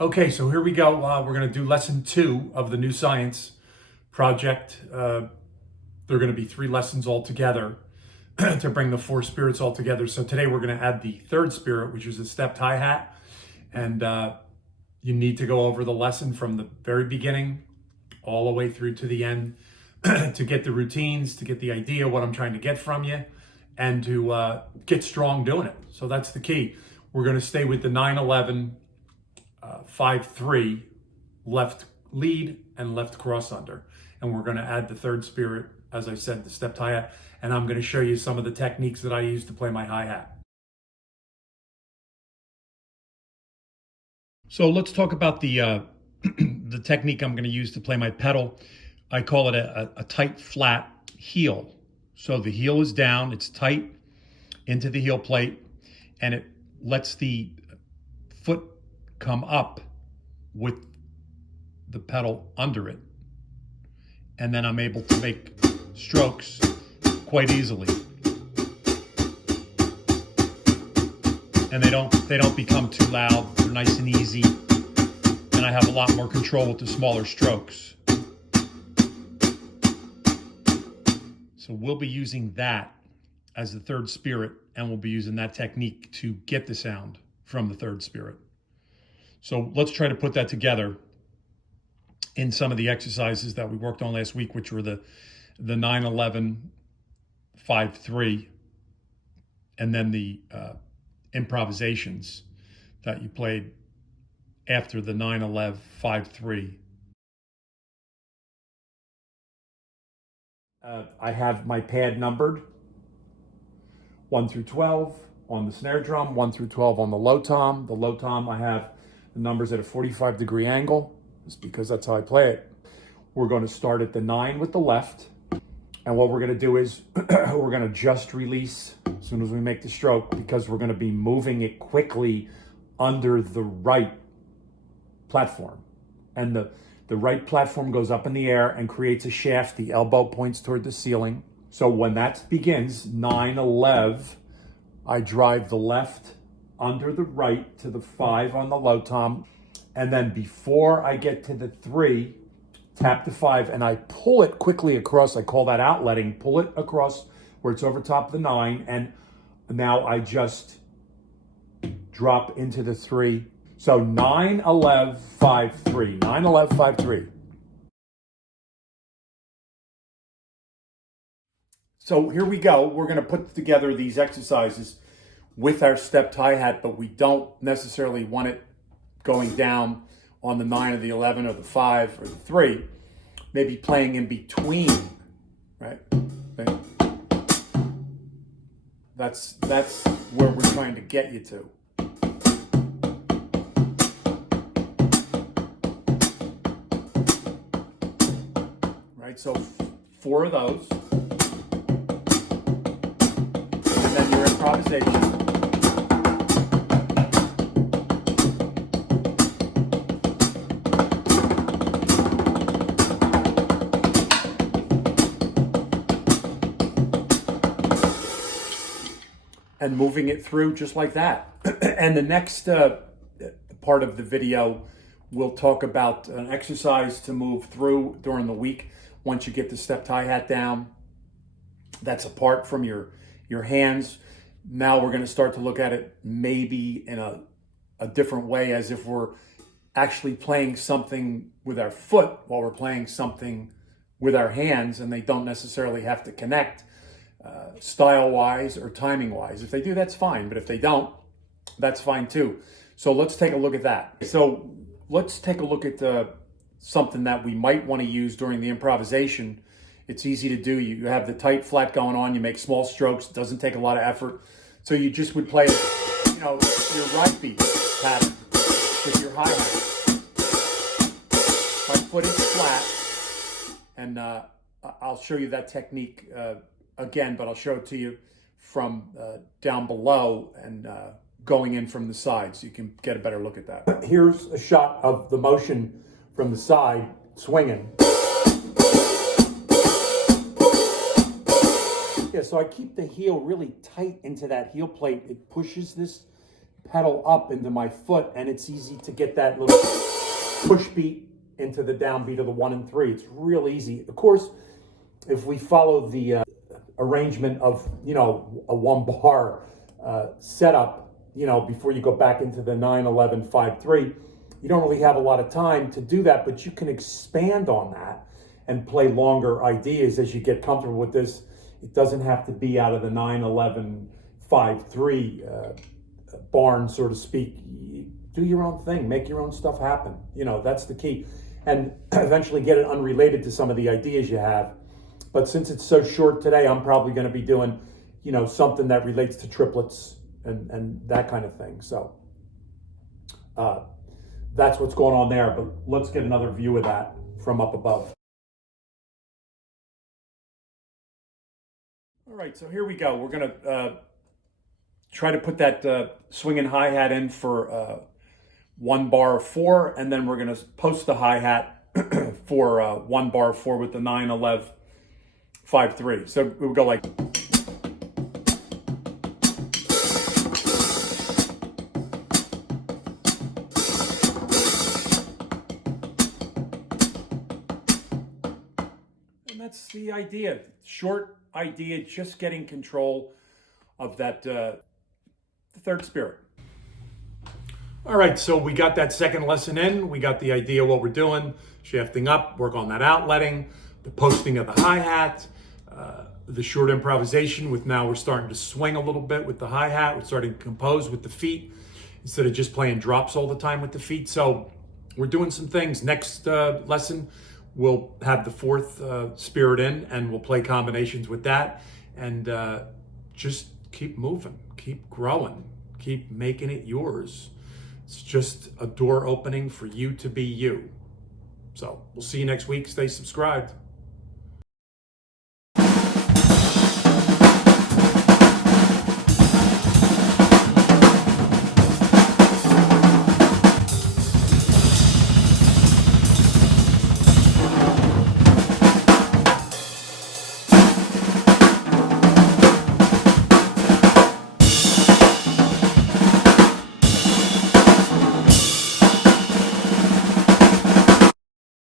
Okay, so here we go. We're going to do lesson 2 of the new science project. There are going to be 3 lessons altogether to bring the 4 spirits all together. So today we're going to add the 3rd spirit, which is a stepped hi-hat. And you need to go over the lesson from the very beginning all the way through to the end to get the routines, to get the idea what I'm trying to get from you, and to get strong doing it. So that's the key. We're going to stay with the 9/11 5/3 left lead and left cross under, and we're going to add the 3rd spirit, as I said, the stepped hi-hat, and I'm going to show you some of the techniques that I use to play my hi-hat. So let's talk about the the technique I'm going to use to play my pedal. I call it a tight flat heel. So the heel is down, it's tight into the heel plate, and it lets the foot come up with the pedal under it. And then I'm able to make strokes quite easily. And they don't become too loud, they're nice and easy. And I have a lot more control with the smaller strokes. So we'll be using that as the 3rd spirit, and we'll be using that technique to get the sound from the 3rd spirit. So let's try to put that together in some of the exercises that we worked on last week, which were the 9/11 5/3, and then the improvisations that you played after the 9/11 5/3. I have my pad numbered 1 through 12 on the snare drum, 1 through 12 on the low tom. The low tom, I have the numbers at a 45-degree angle, just because that's how I play it. We're going to start at the 9 with the left, and what we're going to do is we're going to just release as soon as we make the stroke, because we're going to be moving it quickly under the right platform. And the right platform goes up in the air and creates a shaft. The elbow points toward the ceiling. So when that begins, 9/11, I drive the left under the right to the 5 on the low tom. And then before I get to the 3, tap the 5 and I pull it quickly across. I call that outletting. Pull it across where it's over top of the 9. And now I just drop into the 3. So 9/11 5/3. 9/11 5/3. So here we go. We're going to put together these exercises with our stepped hi-hat, but we don't necessarily want it going down on the 9 or the 11 or the 5 or the 3. Maybe playing in between, right? Okay. That's where we're trying to get you to. Right, so 4 of those. And then your improvisation. And moving it through just like that. And the next part of the video, we'll talk about an exercise to move through during the week once you get the stepped hi-hat down. That's apart from your hands. Now we're going to start to look at it maybe in a different way, as if we're actually playing something with our foot while we're playing something with our hands, and they don't necessarily have to connect style-wise or timing-wise. If they do, that's fine, but if they don't, that's fine too. So let's take a look at that. So let's take a look at something that we might want to use during the improvisation. It's easy to do. You have the tight flat going on, you make small strokes, it doesn't take a lot of effort. So you just would play, your right beat pattern with your hi-hat. My foot is flat, and I'll show you that technique again, but I'll show it to you from down below and going in from the side, so you can get a better look at that. Here's a shot of the motion from the side, swinging. Yeah, so I keep the heel really tight into that heel plate. It pushes this pedal up into my foot, and it's easy to get that little push beat into the downbeat of the 1 and 3. It's real easy. Of course, if we follow the arrangement of, you know, a 1 bar setup, you know, before you go back into the 9, 11, 5, 3, you don't really have a lot of time to do that, but you can expand on that and play longer ideas as you get comfortable with this. It doesn't have to be out of the 9, 11, 5, 3 barn, so to speak. Do your own thing, make your own stuff happen. You know, that's the key. And eventually get it unrelated to some of the ideas you have. But since it's so short today, I'm probably going to be doing, you know, something that relates to triplets and that kind of thing. So that's what's going on there. But let's get another view of that from up above. All right, so here we go. We're going to try to put that swinging hi-hat in for 1 bar of 4, and then we're going to post the hi-hat for 1 bar of 4 with the 9, 11, 5, 3. So it would go like... And that's the idea. Short idea, just getting control of that the third spirit. All right, so we got that second lesson in. We got the idea of what we're doing, shafting up, work on that outletting, the posting of the hi-hat, the short improvisation with now we're starting to swing a little bit with the hi-hat. We're starting to compose with the feet instead of just playing drops all the time with the feet. So we're doing some things. Next lesson, we'll have the fourth spirit in and we'll play combinations with that. And just keep moving, keep growing, keep making it yours. It's just a door opening for you to be you. So we'll see you next week. Stay subscribed.